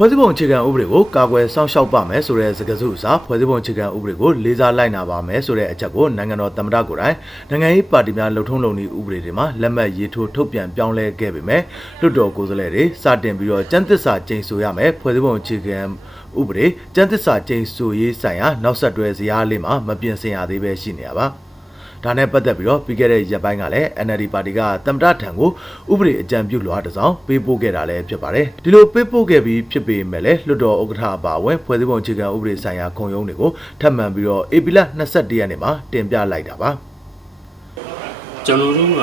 ဖွဲ့စည်းပုံအခြေခံဥပဒေကိုကာကွယ်စောင့်ရှောက်ပါမယ်ဆိုတဲ့စကားစုအစားဖွဲ့စည်းပုံအခြေခံဥပဒေကိုလေးစားလိုက်နာပါမယ်ဆိုတဲ့အချက်ကိုနိုင်ငံတော်သမ္မတကိုယ်တိုင်နိုင်ငံရေးပါတီများလှုပ်ထုံးလုံနည်းဥပဒေတွေမှာလက်မှတ်ရေးထိုးထုတ်ပြန်ပြောင်းလဲခဲ့ပေမဲ့လွှတ်တော်ကိုယ်စားလှယ်တွေစတင်ပြီးတော့ကျန်းသစ္စာကျိန်ဆိုရမယ်ဖွဲ့စည်းပုံအခြေခံဥပဒေကျန်းသစ္စာကျိန်ဆိုရေးဆိုင်ရာနောက်ဆက်တွဲဇယားလေးမှာမပြင်ဆင်ရသေးပဲရှိနေရပါ ဒါနဲ့ပတ်သက်ပြီးတော့ပြီးခဲ့တဲ့ရက်ပိုင်းကလည်း NLD ပါတီကတမ္ပတထံကိုဥပဒေအကြံပြုလွှာတစ်စောင်ပေးပို့ခဲ့တာလည်းဖြစ်ပါတယ်ဒီလိုပေးပို့ခဲ့ပြီးဖြစ်ပေမဲ့လည်းလွှတ်တော်ဥက္ကဋ္ဌအပါအဝင်ဖွဲ့စည်းပုံအခြေခံဥပဒေဆိုင်ရာခုံရုံးတွေကိုထပ်မံပြီးတော့ AP လ21ရက်နေ့မှာတင်ပြလိုက်တာပါကျွန်တော်တို့က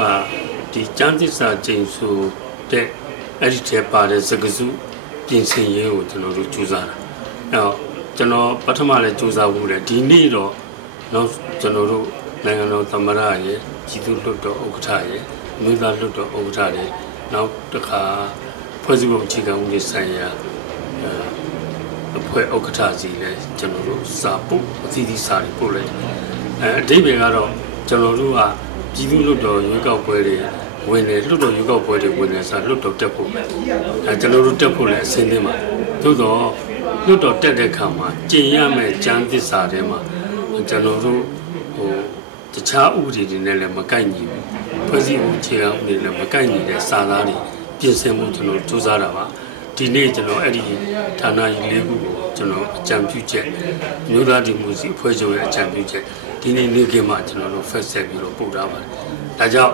ဒီကျန်းသစ္စာကျိန်ဆိုတဲ့အဲ့ဒီထဲပါတဲ့စကားစုပြင်ဆင်ရေးကိုကျွန်တော်တို့ကြိုးစားတာအဲ့တော့ကျွန်တော်ပထမလည်းကြိုးစားဖို့လေဒီနေ့တော့တော့ကျွန်တော်တို့ နိုင်ငံတော်သမ္မတရဲ့ကြီးသူလွှတ်တော်ဥက္ကဋ္ဌရဲ့မြို့သားလွှတ်တော်ဥက္ကဋ္ဌရဲ့နောက်တစ်ခါဖွဲ့စည်းပုံအခြေခံဥပဒေဆိုင်ရာအဖွဲ့ဥက္ကဋ္ဌစီလည်းကျွန်တော်တို့စာပို့အသီးသီးစာတွေပို့လိုက်အဲအဓိပ္ပာယ်ကတော့ကျွန်တော်တို့ကကြီးသူလွှတ်တော်ရွေးကောက်ပွဲတွေဝင်တယ်လွှတ်တော်ရွေးကောက်ပွဲတွေဝင်တယ်ဆိုလွှတ်တော်တက်ဖို့ပဲအဲကျွန်တော်တို့တက်ဖို့လည်းအစင်းသေးမှာသို့တော့လွှတ်တော်တက်တဲ့ခါမှာကျင့်ရမယ့်ကျမ်းသစ္စာတွေမှာကျွန်တော်တို့ဟို တခြားဥပဒေတွေနဲ့လည်းမကိုက်ညီဘူးဖွဲ့စည်းပုံအခြေခံဥပဒေနဲ့မကိုက်ညီတဲ့စာသားတွေပြင်ဆင်မှုကျွန်တော်စူးစမ်းတာပါဒီနေ့ကျွန်တော်အဲ့ဒီဌာနကြီးလေးခုကိုကျွန်တော်အကြံပြုချက်မြို့သားဒီမိုစီအဖွဲ့ချုပ်ရဲ့အကြံပြုချက်ဒီနေ့နေ့ကမှကျွန်တော်တို့ဖက်ဆက်ပြီးတော့ပို့ထားပါတယ်ဒါကြောင့်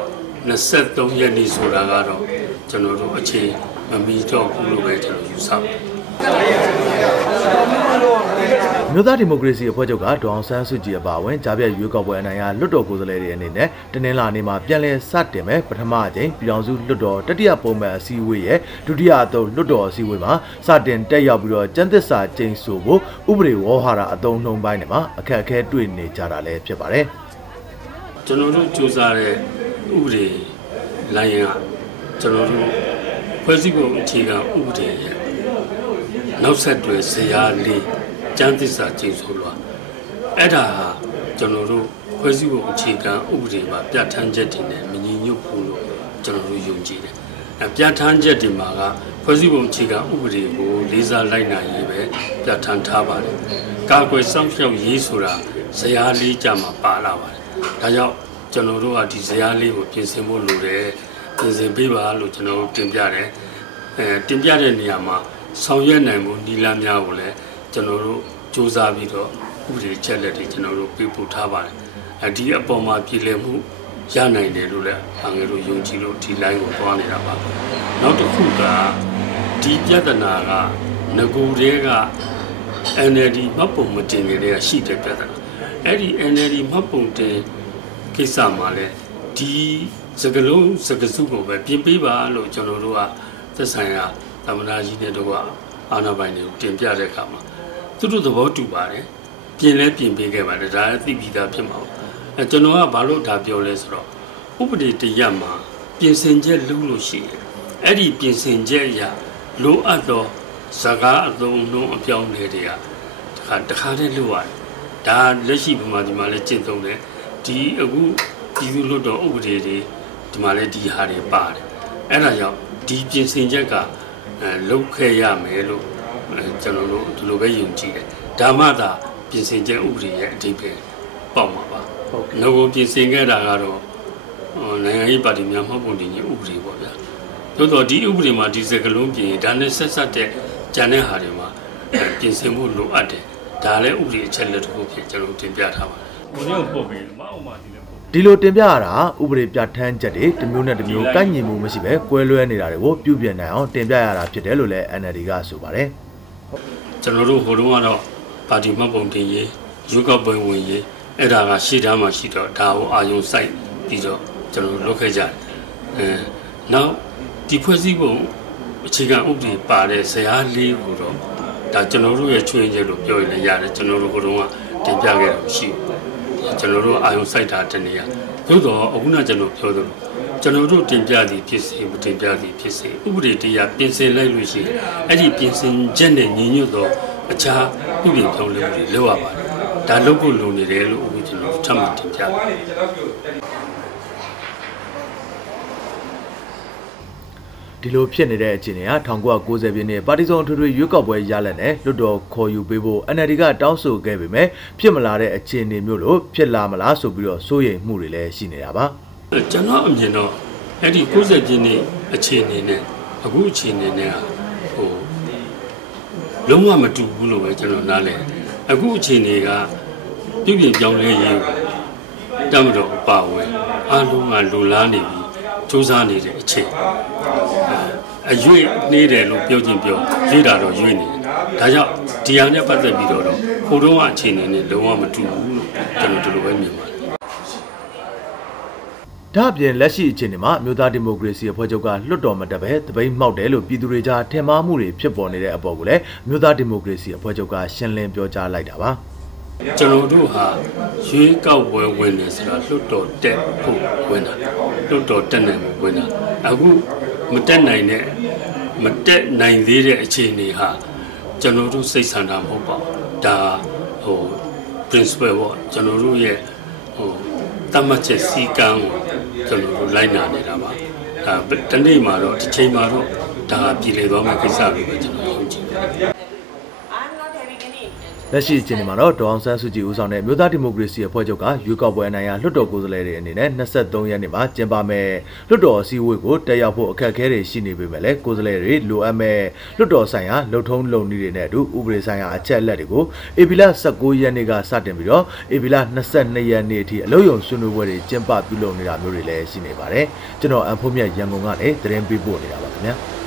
23ရက်နေ့ဆိုတာကတော့ကျွန်တော်တို့အခြေမမီတော့ဘူးလို့ပဲကျွန်တော်ယူဆပါတယ် မြို့သားဒီမိုကရေစီအဖွဲ့ချုပ်ကဒေါအောင်ဆန်းစုကြည်အပါအဝင်ကြားပြရွေးကောက်ပွဲအနိုင်ရလွတ်တော်ကိုယ်စားလှယ်တွေအနေနဲ့တနင်္လာနေ့မှာပြန်လည်စတင်မဲ့ပထမအကြိမ်ပြည်ထောင်စုလွတ်တော်တတိယပုံမှန်အစည်းအဝေးရဲ့ဒုတိယအသုတ်လွတ်တော်အစည်းအဝေးမှာစတင်တက်ရောက်ပြီးတော့ကျန်းသစ္စာကျိန်ဆိုဖို့ဥပဒေဝေါ်ဟာရအသုံးနှုန်းပိုင်းတွေမှာအခက်အခဲတွေ့နေကြတာလည်းဖြစ်ပါတယ်ကျွန်တော်တို့စူးစမ်းတဲ့ဥပဒေလိုင်းကကျွန်တော်တို့ဖွဲ့စည်းပုံအခြေခံဥပဒေရဲ့နောက်ဆက်တွဲဇယားလေး ကျမ်းသစ္စာကျင့်ဆိုလွှာအဲ့ဒါဟာကျွန်တော်တို့ဖွဲ့စည်းပုံအခြေခံဥပဒေမှာပြဋ္ဌာန်းချက်တွေနဲ့မညီညွတ်ဘူးလို့ကျွန်တော်တို့ယုံကြည်တယ်။အပြဋ္ဌာန်းချက်တွေမှာကဖွဲ့စည်းပုံအခြေခံဥပဒေကိုလေးစားလိုက်နိုင်ရေးပဲပြဋ္ဌာန်းထားပါတယ်။ကာကွယ်စောင့်ရှောက်ရေးဆိုတာဇယားလေးကြမှာပါလာပါတယ်။ဒါကြောင့်ကျွန်တော်တို့ကဒီဇယားလေးကိုပြင်ဆင်ဖို့လိုတယ်။ပြင်ဆင်ပေးပါလို့ကျွန်တော်တို့တင်ပြတယ်။အဲတင်ပြတဲ့နေရာမှာဆောင်ရွက်နိုင်မှုနီလာများကိုလည်း ကျွန်တော်တို့စူးစမ်းပြီးတော့ဥပဒေချက်လက်တွေကျွန်တော်တို့ပြပို့ထားပါတယ်အဲဒီအပေါ်မှာပြည်လည်မှုရနိုင်တယ်လို့လည်းအငယ်တို့ယုံကြည်လို့ဒီ line ကိုသွားနေတာပါနောက်တစ်ခုကဒီပြဿနာကငကူတွေက NLD မှတ်ပုံမတင်ကြတဲ့ရှိတဲ့ပြဿနာအဲ့ဒီ NLD မှတ်ပုံတင်ကိစ္စမှာလည်းဒီစကလုံးစကစုကိုပဲပြင်ပေးပါလို့ကျွန်တော်တို့ကသက်ဆိုင်ရာသမ္မတကြီးနဲ့တော့အာဏာပိုင်တွေကိုတင်ပြတဲ့အခါမှာ သူတို့သဘောတူပါတယ်ပြင်လဲပြင်ပေးခဲ့ပါတယ်ဒါလည်းသိပြီးသားဖြစ်မှာပေါ့အဲကျွန်တော်ကဘာလို့ဒါပြောလဲဆိုတော့ဥပဒေတရက်မှာပြင်ဆင်ချက်လုပ်လို့ရှိရင်အဲ့ဒီပြင်ဆင်ချက်အရာလိုအပ်သောဇကားအသုံးလုံးအပြောင်းလဲတွေကတခါတခါတည်းလုပ်ရတယ်ဒါလက်ရှိဗမာဒီမှာလည်းကျင့်သုံးတယ်ဒီအခုပြည်သူ့လွှတ်တော်ဥပဒေတွေဒီမှာလည်းဒီဟာတွေပါတယ်အဲ့ဒါကြောင့်ဒီပြင်ဆင်ချက်ကအဲလုပ်ခဲ့ရမယ်လို့ ကျွန်တော်တို့ဒီလိုပဲယုံကြည်တယ်ဓမ္မသာပြင်ဆင်ချက်ဥပဒေရဲ့အဓိပ္ပာယ်ပေါက်မှာပါဟုတ်ကဲ့ငါပြင်ဆင်ခဲ့တာကတော့နိုင်ငံရေးပါတီများမှတ်ပုံတင်ကြီးဥပဒေပေါ့ဗျာသို့တော့ဒီဥပဒေမှာဒီစကလုံးပြင်ဒါနဲ့ဆက်ဆက်တဲ့ဂျန်တဲ့ဟာတွေမှာပြင်ဆင်မှုလိုအပ်တယ်ဒါလည်းဥပဒေအချက်လက်တစ်ခုဖြစ်ကျွန်တော်တင်ပြထားပါတယ်ဘုရားပုတ်ပြီးမအောင်ပါဒီလည်းဒီလိုတင်ပြရတာဥပဒေပြဋ္ဌာန်းချက်တွေတစ်မျိုးနဲ့တစ်မျိုးကိုက်ညီမှုမရှိပဲကွဲလွဲနေတာတွေကိုပြုပြင်နိုင်အောင်တင်ပြရတာဖြစ်တယ်လို့လည်း NLD ကဆိုပါတယ် ကျွန်တော်တို့ဟိုတုန်းကတော့ပါတီမှတ်ပုံတင်ရေးရုပ်ကပွဲဝင်ရေးအဲ့ဒါကရှေ့တန်းမှာရှိတော့ဒါကိုအာယုံစိုက်ပြီးတော့ကျွန်တော်တို့လုပ်ခဲ့ကြတယ်အဲနောက်ဒီဖွဲ့စည်းပုံအခြေခံဥပဒေပါတဲ့ဇယားလေးကိုတော့ဒါကျွန်တော်တို့ရဲ့ချွေးချက်လို့ပြောရင်လည်းရတယ်ကျွန်တော်တို့ဟိုတုန်းကတင်ပြခဲ့တာမရှိဘူးကျွန်တော်တို့အာယုံစိုက်တာတနေရသို့တော့အခုနကျွန်တော်ပြောသလို ကျွန်တော်တို့တင်ပြသည်ဖြစ်စေမတင်ပြသည်ဖြစ်စေဥပဒေတရားပြင်ဆင်လိုက်လို့ရှိရင်အဲ့ဒီပြင်ဆင်ချက်နဲ့ညီညွတ်သောအခြားဥပဒေပြောင်းလဲမှုတွေလုပ်ရပါတယ်ဒါလုပ်ဖို့လိုနေတယ်လို့အခုကျွန်တော်ထပ်မံတင်ပြဒဒီလိုဖြစ်နေတဲ့အခြေအနေဟာ1990ပြည့်နှစ်ပါတီစုံအထွေထွေရွေးကောက်ပွဲရလဒ်နဲ့လွတ်တော်ခေါ်ယူပေးဖို့ NLD ကတောင်းဆိုခဲ့ပေမဲ့ဖြစ်မလာတဲ့အခြေအနေမျိုးလို့ဖြစ်လာမလားဆိုပြီးတော့စိုးရိမ်မှုတွေလည်းရှိနေတာပါ ကျွန်တော်အမြင်တော့အဲ့ဒီ90ပြည့်နှစ်အခြေအနေနဲ့အခုအခြေအနေနဲ့ဟိုလုံးဝမတူဘူးလို့ပဲကျွန်တော်နားလည်အခုအခြေအနေကပြုပြင်ပြောင်းလဲရေးတမ်းတော့ပါဝင်အားလုံးကလူလားနေပြီစူးစမ်းနေတဲ့အချိန်အရွေ့နေတယ်လို့ပြောချင်းပြောရွေ့တာတော့ရွေ့နေတယ်ဒါကြောင့်ဒီဟာနဲ့ပတ်သက်ပြီးတော့ဟိုတုန်းကအခြေအနေနဲ့လုံးဝမတူဘူးလို့ကျွန်တော်ဒီလိုပဲမြင်ပါတယ် ဒါအပြင်လက်ရှိအခြေအနေမှာမြို့သားဒီမိုကရေစီအဖွဲ့ချုပ်ကလွတ်တော်မတက်ပဲတပိတ်မှောက်တယ်လို့ပြည်သူတွေကြားထင်မှားမှုတွေဖြစ်ပေါ်နေတဲ့အပေါ်ကိုလည်းမြို့သားဒီမိုကရေစီအဖွဲ့ချုပ်ကရှင်းလင်းပြောကြားလိုက်တာပါကျွန်တော်တို့ဟာရွေးကောက်ပွဲဝင်နေဆိုတာလွတ်တော်တက်ဖို့ဝင်တာလွတ်တော်တက်နိုင်ဖို့ဝင်တာအခုမတက်နိုင်တဲ့မတက်နိုင်သေးတဲ့အခြေအနေဟာကျွန်တော်တို့စိတ်ဆန္ဒမဟုတ်ပါဘူးဒါဟို principle ပေါ့ကျွန်တော်တို့ရဲ့ဟို တတ်မှတ်ချက်စီကံကိုကျွန်တော်တို့လိုက်နာနေတာပါဒါတနေ့မှာတော့တစ်ချိန်မှာတော့ဒါပြည်လေသွားမယ့်ကိစ္စတွေပဲကျွန်တော်ယုံကြည်တယ် လက်ရှိအခြေအနေမှာတော့ဒေါအောင်ဆန်းစုကြည်ဦးဆောင်တဲ့မြို့သားဒီမိုကရေစီအဖွဲ့ချုပ်ကရွေးကောက်ပွဲအနိုင်ရလွှတ်တော်ကိုယ်စားလှယ်တွေအနေနဲ့23ရက်နေ့မှာကျင်းပမယ်လွှတ်တော်အစည်းအဝေးကိုတက်ရောက်ဖို့အခက်အခဲတွေရှိနေပေမဲ့လည်းကိုယ်စားလှယ်တွေလိုအပ်မဲ့လွှတ်တော်ဆိုင်ရာလှုပ်ထုံးလုံနည်းတွေနဲ့အတူဥပဒေဆိုင်ရာအချက်အလက်တွေကိုဧပြီလ19ရက်နေ့ကစတင်ပြီးတော့ဧပြီလ22ရက်နေ့အထိအလို့ယုံဆွေးနွေးပွဲတွေကျင်းပပြုလုပ်နေတာမျိုးတွေလည်းရှိနေပါတယ်ကျွန်တော်အန်ဖိုးမြတ်ရန်ကုန်ကနေသတင်းပေးပို့နေတာပါခင်ဗျာ